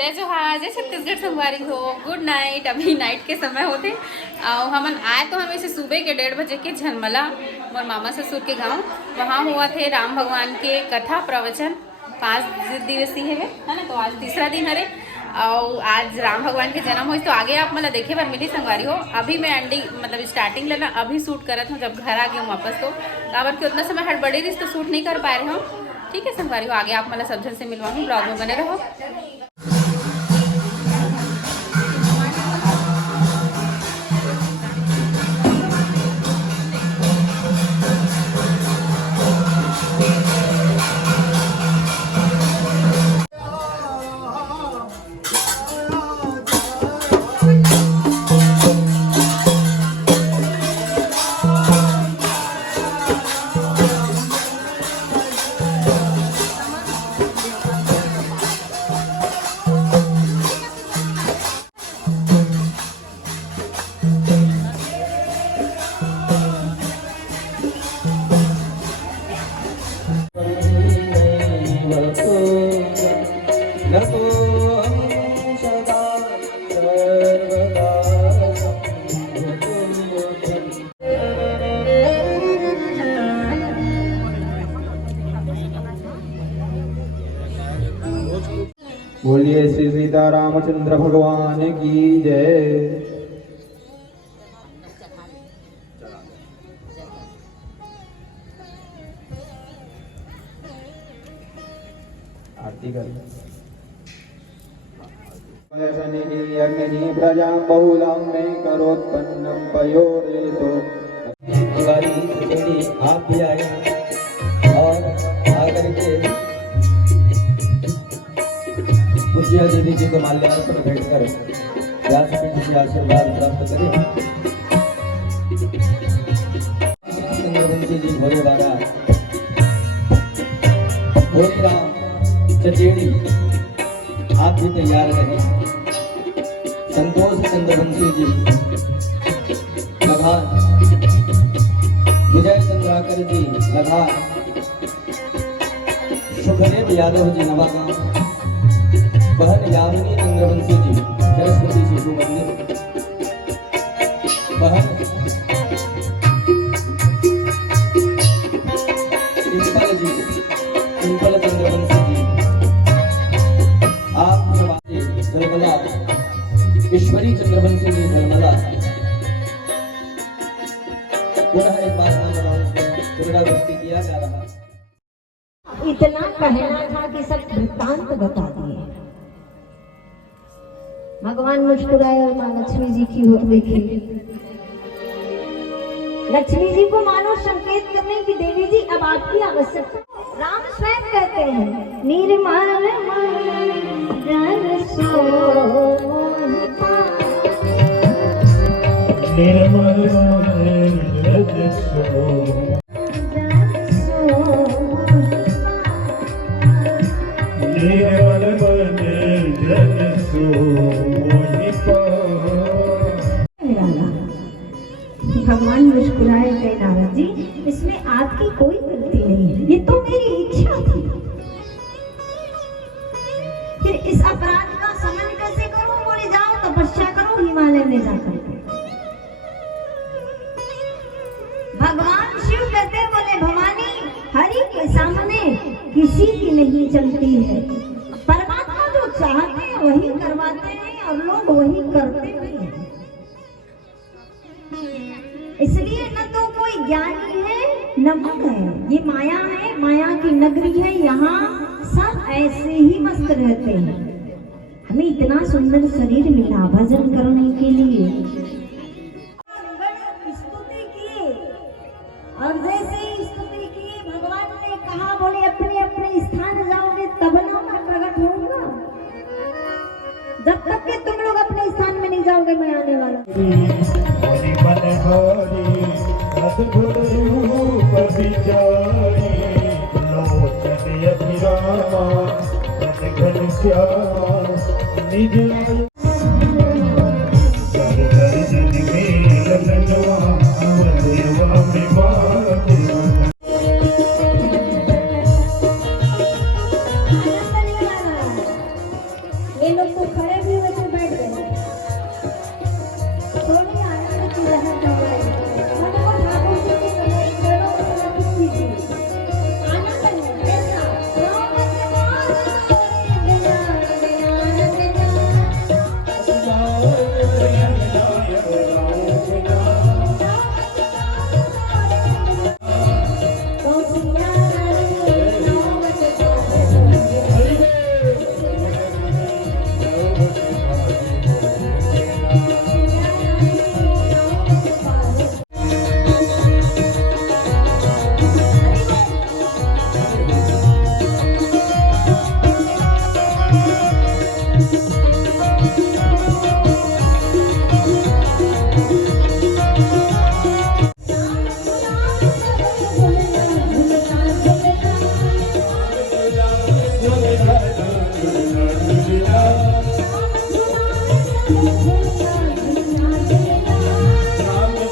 जय जोहार, जय छत्तीसगढ़ संगवारी हो। Good night. अभी नाइट के समय होते और हमन आए तो हम ऐसे सुबह के 1:30 बजे के झलमला मोर मामा ससुर के गांव वहाँ हुआ थे राम भगवान के कथा प्रवचन 5 दिवसीय है ना। तो आज तीसरा दिन हरे और आज राम भगवान के जन्म हो तो आगे आप मतलब देखे बर मिली संगवारी हो। अभी मैं एंडिंग मतलब स्टार्टिंग लेना अभी शूट करत हूँ, जब घर आ गई हूँ वापस तो काबर कि उतना समय हड़बड़ी रही तो शूट नहीं कर पा रहे हो। ठीक है संगवारी हो, आगे आप मतलब सब जन से मिलवाऊँ, ब्लॉग में बने रहो। बोलिए श्री सीता रामचंद्र भगवान की जय। आरती कर प्रजा बहुलां में करोत्पन्नम पयोरेतो। आप भी आए और आकर के पूज्य देवी जी को माल्यार्पण भेंट कर व्यासपीठ से आशीर्वाद प्राप्त करें। चंद्रवंशी जी भोलेवाड़ा भोलेराम चचेड़ी आप भी तैयार रहे। संतोष चंद्रवंशी जी लखान, विजय चंद्राकर जी लखान, सुखदेव यादव जी नवागांव, बहन यामिनी चंद्रवंशी जी सरस्वती शिशु मंदिर, बहन पिंपल जी पिंपल चंद्रवंशी जी, आप झलमला ईश्वरी चंद्रवंशी जी झलमला। पुनः एक बात नाम पुनरावृत्ति किया जा रहा। इतना कहना था कि सब वृत्तांत बता दिए। भगवान मुस्कुराए और माँ लक्ष्मी जी की ओर देखी। लक्ष्मी जी को मानो संकेत करने की देवी जी अब आपकी आवश्यकता। राम स्वयं कहते हैं निर्मल जन सो निर्मल जन सो भगवान मुस्कुराए गए नारद जी, इसमें आपकी कोई गलती नहीं है, ये तो मेरी इच्छा थी। फिर इस अपराध का समन कैसे करूं? बोले जाओ तपस्या करो हिमालय में जाकर के। भगवान शिव कहते बोले भवानी हरि के सामने किसी की नहीं चलती है। परमात्मा जो चाहते हैं वही करवाते हैं और लोग वही करते हैं। इसलिए न तो कोई ज्ञानी है न भक्त है, ये माया है, माया की नगरी है। यहाँ सब ऐसे ही मस्त रहते हैं। हमें इतना सुंदर शरीर मिला भजन करने के लिए। स्तुति की और जैसे ही स्तुति की भगवान ने कहा बोले अपने अपने स्थान जाओगे तब ना मैं प्रकट होऊंगा। जब तक के तुम लोग अपने स्थान में नहीं जाओगे मैं आने वाला। लोग तो खड़े भी हुए थे, बैठ गए। थोड़ी आनंद की लहर चल रही है। हमको ठाकुर जी की चरणों में समर्पित कीजिए। आनंद है कैसा? राम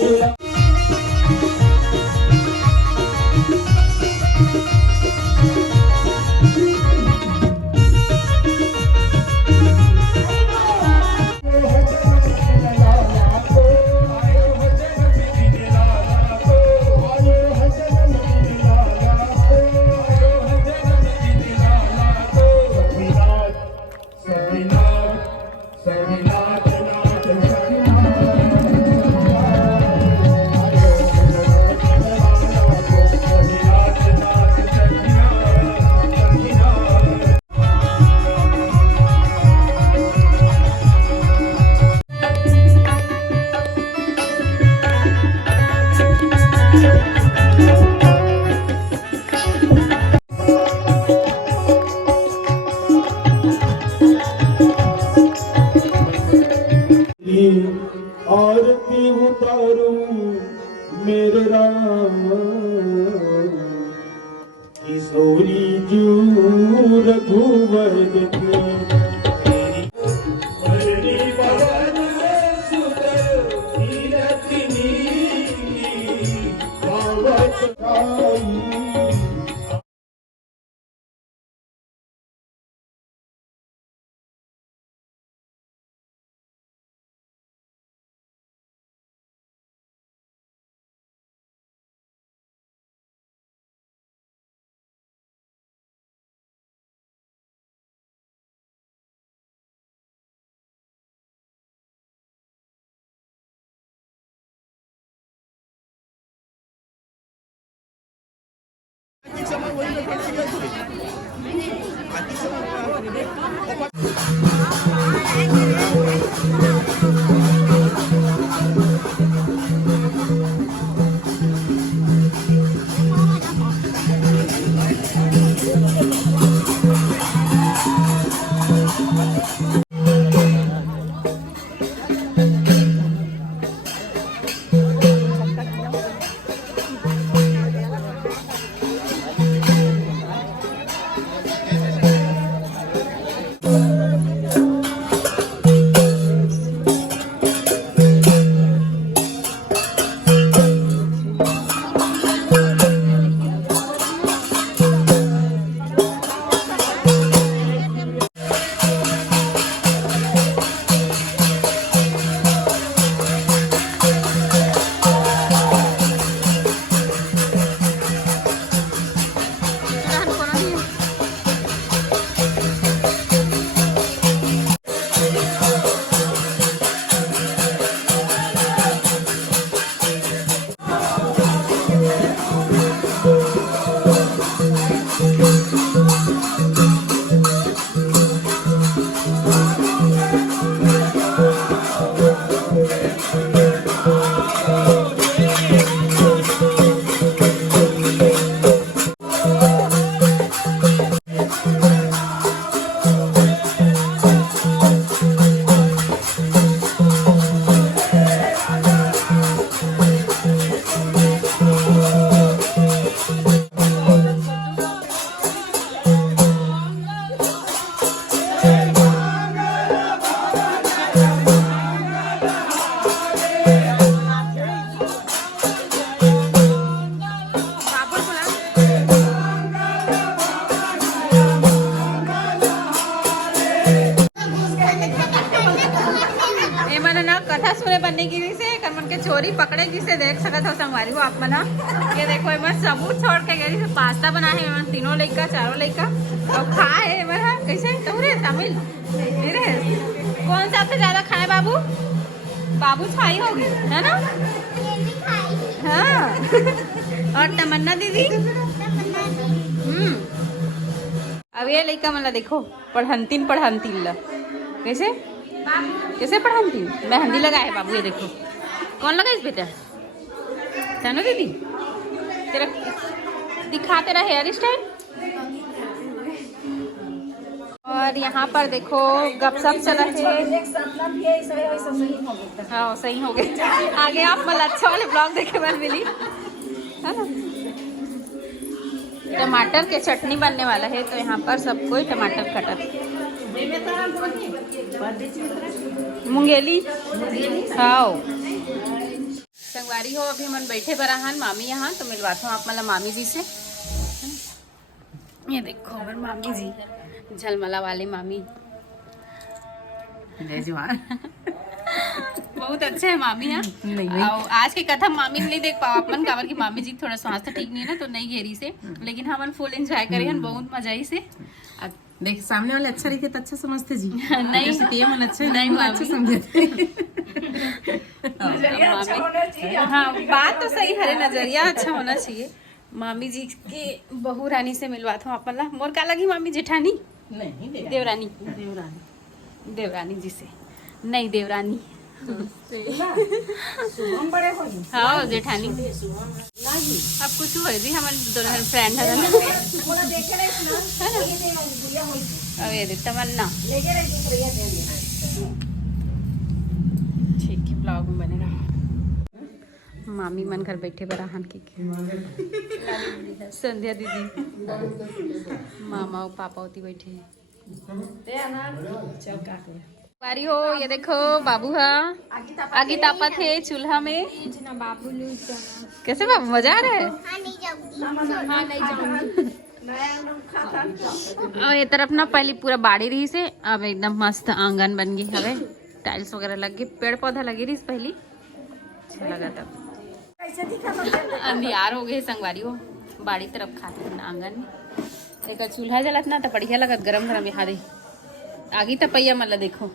के नाम आरती उतारूं मेरे राम, किशोरी जू रघुवर की मरनी भवन सुत कीरतिनी गावत गाई। था सुने बनने की से कर मन के चोरी पकड़े जिसे देख सकत हो संगवारी हो आप मना। ये देखो मैं सबूत छोड़ के गई से पास्ता बना है मैं तीनों लड़का चारों लड़का और खा है मैं कैसे तोरे शामिल मेरे कौन सा सबसे ज्यादा खाए बाबू? बाबू छाई होगी है ना? हाँ और तमन्ना दीदी अब ये लड़का मतलब देखो पढ़ंतीन ला कैसे कैसे पढ़ंतीन मेहंदी लगाए बाबू ये देखो कौन लगाइस बेटा है ना दीदी तेरा दिखा तेरा हेयर स्टाइल। और यहाँ पर देखो गपशप चला है। हाँ सही हो गया आगे आप मतलब अच्छा वाले ब्लॉग देखे मन मिली है ना। टमाटर के चटनी बनने वाला है तो यहाँ पर सब कोई टमाटर कटत मुंगेली हाँ संगवारी हो अभी मन बैठे बराहन मामी यहाँ तो मिलवाता हूँ आप मतलब मामी जी से। ये देखो हमारे मामी जी झलमला वाले मामी बहुत अच्छे है मामी यहाँ। आज की कथा मामी नहीं देख पाओ अपन काबर की मामी जी थोड़ा स्वास्थ्य ठीक नहीं है ना तो नहीं घेरी से लेकिन हमन फुल एंजॉय करे हन बहुत मजा आई से। देख सामने वाले अच्छा लिखे तो अच्छा समझते जी नहीं ये मन अच्छा नहीं अच्छा समझते। हाँ बात तो सही है नजरिया अच्छा होना चाहिए। मामी जी के बहू रानी से मिलवाता हूँ अपन ला मोर का लगी मामी जेठानी नहीं देवरानी देवरानी जी से नहीं देवरानी हाँ जेठानी अब कुछ हुए जी हमारे दोनों फ्रेंड है ना अब ये दे तमन्ना ठीक है ब्लॉग में बनेगा। मामी मन घर बैठे बराहन की संध्या दीदी मामा और पापा होती बैठे बारी हो ये देखो बाबू हा आगे तापा थे चूल्हा में कैसे बाबू मजा आ रहा है। और ये तरफ ना पहले पूरा बाड़ी रही से अब एकदम मस्त आंगन बन गई हवे टाइल्स वगैरह लग गए पेड़ पौधा लगे रही पहली अच्छा लगा तब अंधियार हो गए संगवारी हो बाड़ी तरफ खाते हैं आंगन में एक चूल्हा जलत ना तो बढ़िया लगत गरम गरम यहाँ दे आगी तपैया मतलब देखो